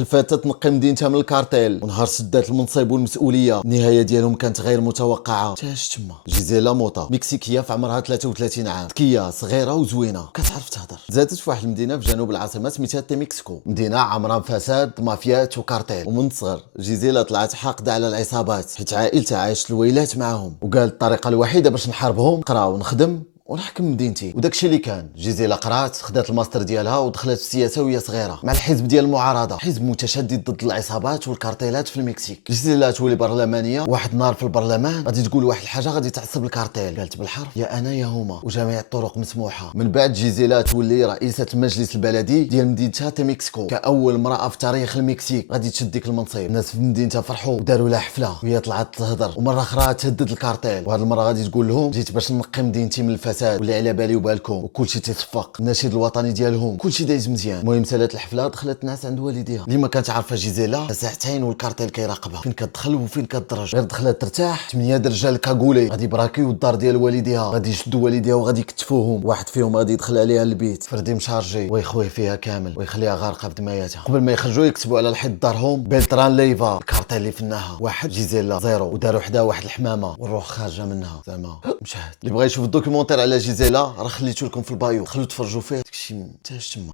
حلفات تنقي مدينتها من الكارتيل، ونهار سدات المنصب والمسؤوليه النهايه ديالهم كانت غير متوقعه. تاش تما جيزيلا موطا مكسيكيه في عمرها 33 عام، ذكيه صغيره وزوينه كتعرف تهضر. زادت في واحد المدينه في جنوب العاصمه سميتها تيميكسيكو، مدينه عامره فساد مافيات وكارتيل. ومن الصغر جيزيلا طلعت حاقده على العصابات حيت عائلتها عايشت الويلات معاهم، وقالت الطريقه الوحيده باش نحاربهم نقرا ونخدم ونحكم مدينتي. وداكشي اللي كان. جيزيلا قرات، خدات الماستر ديالها ودخلت في السياسه وهي صغيره مع الحزب ديال المعارضه، حزب متشدد ضد العصابات والكارتيلات في المكسيك. جيزيلا تولي برلمانيه، واحد النهار في البرلمان غادي تقول واحد الحاجه غادي تعصب الكارتيل، قالت بالحرف يا انا يا هما وجميع الطرق مسموحه. من بعد جيزيلا تولي رئيسه المجلس البلدي ديال مدينتها تيميكسيكو، كاول امراه في تاريخ المكسيك غادي تشد ديك المنصب. الناس في مدينتها فرحوا وداروا لها حفله وهي طلعت تهضر، ومره اخرى تهدد الكارتيل، وهاد المره غادي تقول لهم جيت باش نقي مدينتي من الفساد واللي على بالي وبالكم، وكلشي تيصفق. النشيد الوطني ديالهم كلشي دايز مزيان. المهم سالات الحفله، دخلت الناس عند والديها اللي ما كانت عارفه جيزيلا ساعتين والكارتيل كيراقبها فين كتدخل وفين كتدرج. غير دخلت ترتاح 8 الرجال كاغولي غادي براكيو الدار ديال والديها، غادي يشدوا والديها وغادي يكتفوهم. واحد فيهم غادي يدخل عليها البيت فردي مشارجي ويخويه فيها كامل ويخليها غارقه في دماياتها. قبل ما يخرجوا يكتبوا على الحيط دارهم بلتران ليفا، الكارتيل اللي فناها واحد جيزيلا زيرو، وداروا حدا واحد الحمامه والروح خارجه منها زعما مشاهد. اللي بغى يشوف الدوكيومونتير على جيزيلا راه خليته لكم في البايو، دخلوا تفرجوا فيه. داكشي تاش تما.